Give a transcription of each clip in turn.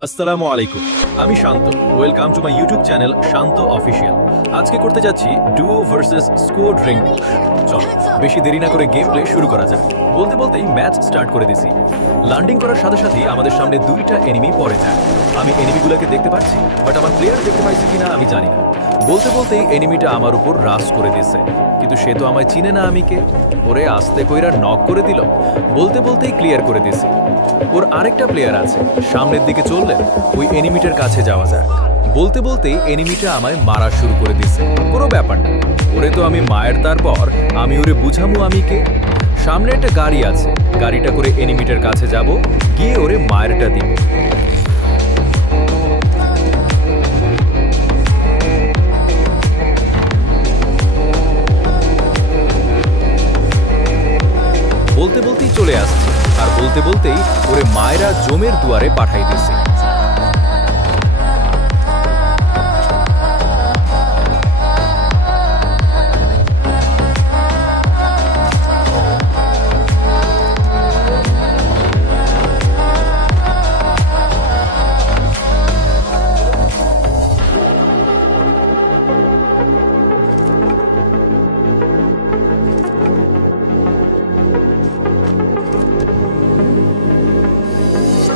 আসসালামু আলাইকুম, আমি Shanto. Welcome to my YouTube channel Shanto official. আজকে করতে যাচ্ছি duo versus squad ring push. চল বেশি দেরি না করে গেম প্লে শুরু করা যাক। বলতে বলতেই ম্যাচ স্টার্ট করে দিছি। ল্যান্ডিং করার সাথে সাথেই আমাদের সামনে দুইটা এনিমি পড়ে যায়। আমি এনিমিগুলোকে দেখতে পাচ্ছি, বাট আমার প্লেয়ার দেখতে পাইছি কিনা আমি জানি না। বলতে বলতেই এনিমিটা আমার উপর রাশ করে দিছে, কিন্তু সে তো আমায় চিনে না আমি কে। ওরে আস্তে কইরা নক করে দিল। বলতে বলতেই ক্লিয়ার করে দিছি। ওর আরেকটা প্লেয়ার আছে, সামনের দিকে চললেন ওই এনিমিটার কাছে যাওয়া যায়। বলতে বলতেই এনিমিটা আমায় মারা শুরু করে দিছে। কোনো ব্যাপার না, ওরে তো আমি মায়ের, তারপর আমি ওরে বুঝামু আমি কে। সামনে একটা গাড়ি আছে, গাড়িটা করে এনিমিটার কাছে যাব, গিয়ে ওরে মায়েরটা দিব। বলতে বলতেই চলে আসছে, আর বলতে বলতেই ওরে মায়েরা জমের দুয়ারে পাঠাই দিছে।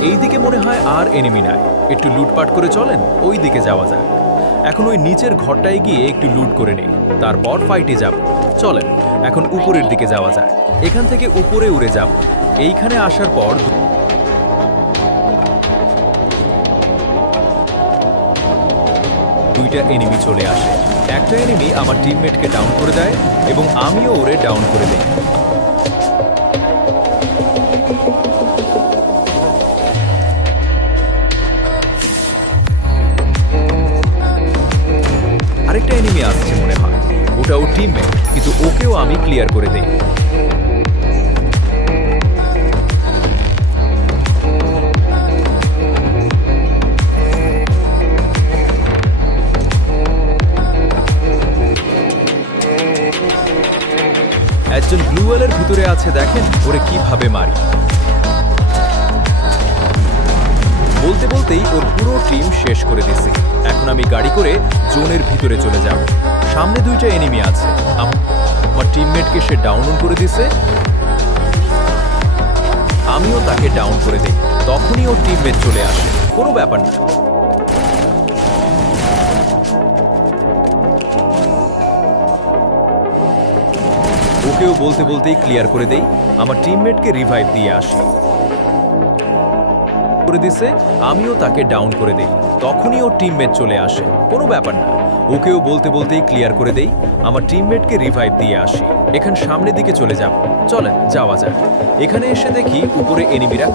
এইদিকে মনে হয় আর এনিমি নাই, একটু লুটপাট করে চলেন ওই দিকে যাওয়া যাক। এখন ওই নিচের ঘরটায় গিয়ে একটু লুট করে নেই, তারপর ফাইটে যাব। চলেন এখন উপরের দিকে যাওয়া যায়, এখান থেকে উপরে উড়ে যাব। এইখানে আসার পর দুইটা এনিমি চলে আসে। একটা এনিমি আমার টিমমেটকে ডাউন করে দেয় এবং আমিও ওরে ডাউন করে দেই। আরেকটা এনিমি আসছে মনে হয়, ওটা ওর টিমমেট, কিন্তু ওকেও আমি ক্লিয়ার করে দেই। একজন ব্লু ওয়ালের ভিতরে আছে, দেখেন ওরে কিভাবে মারি। বলতে বলতেই ওর পুরো টিম শেষ করে দিছি। এখন আমি গাড়ি করে জোনের ভিতরে চলে যাব। সামনে দুইটা এনিমি আছে, আমার টিমমেটকে সে ডাউন করে দিছে, আমিও তাকে ডাউন করে দিই। তখনই ওর টিমমেট চলে আসে। কোনো ব্যাপার না, ওকেও বলতে বলতেই ক্লিয়ার করে দেই। আমার টিমমেটকে রিভাইভ দিয়ে আসি করে দিছে, আমিও তাকে ডাউন করে দেই। তখনই ওর টিমমেট চলে আসে। কোনো ব্যাপার না, ওকেও বলতে বলতেই ক্লিয়ার করে দেই। আমার টিমমেটকে রিভাইভ দিয়ে আসি। এখান সামনের দিকে চলে যাব। চলেন যাওয়া যায়। এখানে এসে দেখি উপরে এনিমিরা।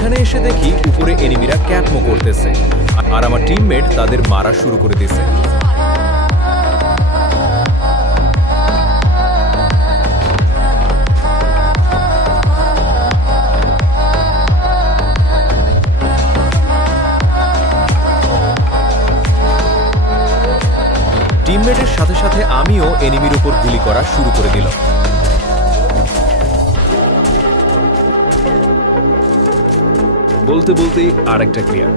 এখানে এসে দেখি উপরে এনিমিরা ক্যাটমো করতেছে, আর আমার টিমমেট তাদের মারা শুরু করে দিয়েছে। টিমমেটের সাথে সাথে আমিও এনিমির উপর গুলি করা শুরু করে দিলাম। বলতে বলতেই আরেকটা ক্লিয়ার।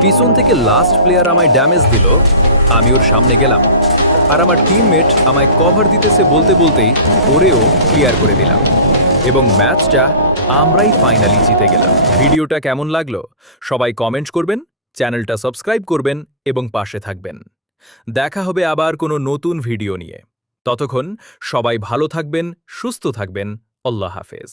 পিছন থেকে লাস্ট প্লেয়ার আমায় ড্যামেজ দিল, আমি ওর সামনে গেলাম, আর আমার টিমমেট আমায় কভার দিতেছে। বলতে বলতেই ওরেও ক্লিয়ার করে দিলাম এবং ম্যাচটা আমরাই ফাইনালি জিতে গেলাম। ভিডিওটা কেমন লাগলো সবাই কমেন্ট করবেন, চ্যানেলটা সাবস্ক্রাইব করবেন এবং পাশে থাকবেন। দেখা হবে আবার কোনো নতুন ভিডিও নিয়ে। ততক্ষণ সবাই ভালো থাকবেন, সুস্থ থাকবেন। আল্লাহ হাফেজ।